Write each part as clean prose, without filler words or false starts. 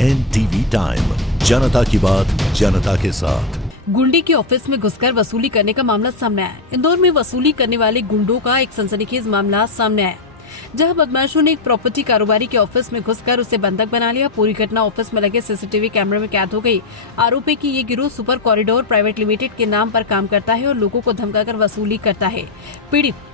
NTV time, जनता की बात जनता के साथ। गुंडे के ऑफिस में घुसकर वसूली करने का मामला सामने आया। इंदौर में वसूली करने वाले गुंडों का एक सनसनीखेज मामला सामने आया, जहां बदमाशों ने एक प्रॉपर्टी कारोबारी के ऑफिस में घुसकर उसे बंधक बना लिया। पूरी घटना ऑफिस में लगे सीसीटीवी कैमरे में कैद हो गई। आरोपी की ये गिरोह सुपर कॉरिडोर प्राइवेट लिमिटेड के नाम पर काम करता है और लोगों को धमकाकर वसूली करता है। पीड़ित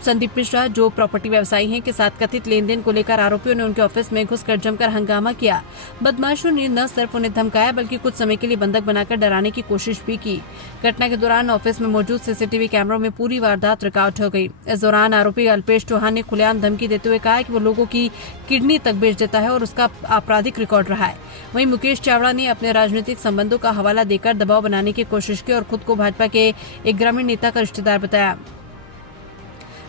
संदीप मिश्रा, जो प्रॉपर्टी व्यवसायी हैं, के साथ कथित लेन देन को लेकर आरोपियों ने उनके ऑफिस में घुसकर जमकर हंगामा किया। बदमाशों ने न सिर्फ उन्हें धमकाया बल्कि कुछ समय के लिए बंधक बनाकर डराने की कोशिश भी की। घटना के दौरान ऑफिस में मौजूद सीसीटीवी कैमरों में पूरी वारदात रिकॉर्ड हो गई। इस दौरान आरोपी अल्पेश चौहान ने खुलेआम धमकी देते हुए कहा कि वो लोगों की किडनी तक बेच देता है और उसका आपराधिक रिकॉर्ड रहा है। वहीं मुकेश चावड़ा ने अपने राजनीतिक संबंधों का हवाला देकर दबाव बनाने की कोशिश की और खुद को भाजपा के एक ग्रामीण नेता का रिश्तेदार बताया।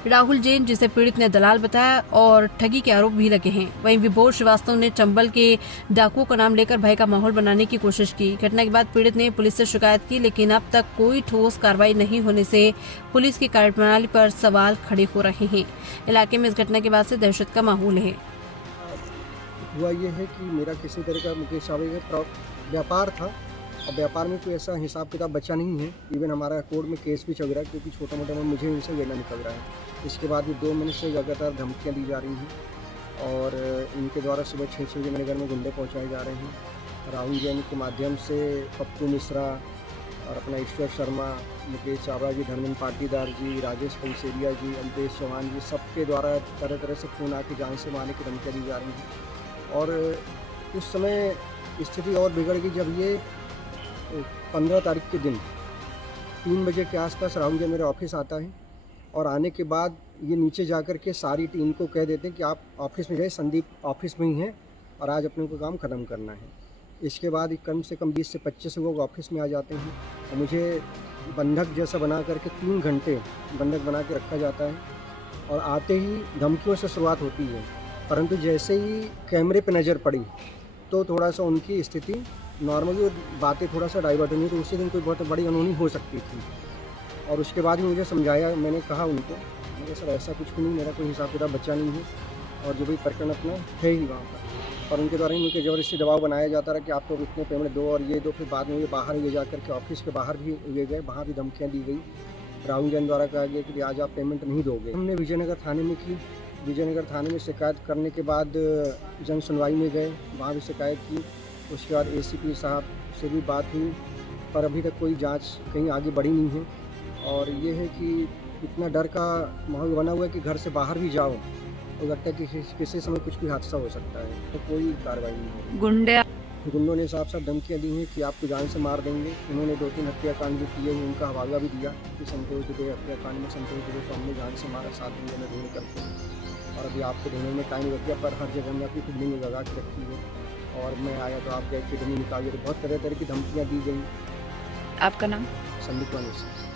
राहुल जैन, जिसे पीड़ित ने दलाल बताया, और ठगी के आरोप भी लगे हैं। वहीं विभोर श्रीवास्तव ने चंबल के डाकुओं का नाम लेकर भय का माहौल बनाने की कोशिश की। घटना के बाद पीड़ित ने पुलिस से शिकायत की, लेकिन अब तक कोई ठोस कार्रवाई नहीं होने से पुलिस की कार्यप्रणाली पर सवाल खड़े हो रहे हैं। इलाके में इस घटना के बाद से दहशत का माहौल है। हुआ ये है कि मेरा किसी तरह का मुकेश चावड़ा का व्यापार था और व्यापार में कोई ऐसा हिसाब किताब बचा नहीं है। इवन हमारा कोर्ट में केस भी चल रहा है, क्योंकि छोटा मोटा मुझे इनसे लेना निकल रहा है। इसके बाद भी 2 महीने से लगातार धमकियाँ दी जा रही हैं और इनके द्वारा सुबह 6 बजे मेरे घर में गुंडे पहुँचाए जा रहे हैं। राहुल जैन के माध्यम से पप्पू मिश्रा और अपना ईश्वर शर्मा, मुकेश चावड़ा जी, धर्मेंद्र पाटीदार जी, राजेश पंसेरिया जी, अल्पेश चौहान जी, सबके द्वारा तरह तरह से खून आके जान से मारने की धमकियाँ दी जा रही हैं। और उस समय स्थिति और बिगड़ गई जब ये 15 तारीख के दिन 3 बजे के आसपास राहुल जी मेरे ऑफिस आता है और आने के बाद ये नीचे जाकर के सारी टीम को कह देते हैं कि आप ऑफिस में जाइए, संदीप ऑफिस में ही है और आज अपने को काम ख़त्म करना है। इसके बाद कम से कम 20 से 25 लोग ऑफिस में आ जाते हैं और मुझे बंधक जैसा बना करके 3 घंटे बंधक बना के रखा जाता है। और आते ही धमकियों से शुरुआत होती है, परंतु जैसे ही कैमरे पर नज़र पड़ी तो थोड़ा सा उनकी स्थिति नॉर्मली और बातें थोड़ा सा डाइवर्ट हुई। तो उसी दिन कोई बहुत बड़ी अनहोनी हो सकती थी और उसके बाद ही मुझे समझाया। मैंने कहा उनको, मेरे सर ऐसा कुछ भी नहीं, मेरा कोई हिसाब किताब बच्चा नहीं है और जो भी प्रकरण अपना है ही वहाँ पर। और उनके द्वारा ही मुझे ज़बरदस्ती दबाव बनाया जाता रहा कि आप तो इतने पेमेंट दो और ये दो। फिर बाद में ये बाहर ले जा करके ऑफिस के बाहर भी ले गए, वहाँ भी धमकियाँ दी गई। राहुल जैन द्वारा कहा गया कि आज आप पेमेंट नहीं दोगे। हमने विजयनगर थाने में की। विजयनगर थाने में शिकायत करने के बाद जन सुनवाई में गए, वहाँ भी शिकायत की। उसके बाद ACP साहब से भी बात हुई, पर अभी तक कोई जांच कहीं आगे बढ़ी नहीं है। और ये है कि इतना डर का माहौल बना हुआ है कि घर से बाहर भी जाओ तो लगता है कि किसी समय कुछ भी हादसा हो सकता है, तो कोई कार्रवाई नहीं है। गुंडों ने साफ साफ धमकियाँ दी हैं कि आपको जान से मार देंगे। उन्होंने 2-3 हत्याकांड भी किए हैं, उनका हवाला भी दिया कि संतोष दुबे हत्याकांड में संतोष दुबे को हमने जान से मारा 7 दिन में ढूंढ करके, और अभी आपको ढूंढने में टाइम लग गया, पर हर जगह में अपनी किडनी में लगा के रखी है। और मैं आया तो आप गए किडनी निकालिए, तो बहुत तरह तरह की धमकियाँ दी गई। आपका नाम? संदीप मिश्रा।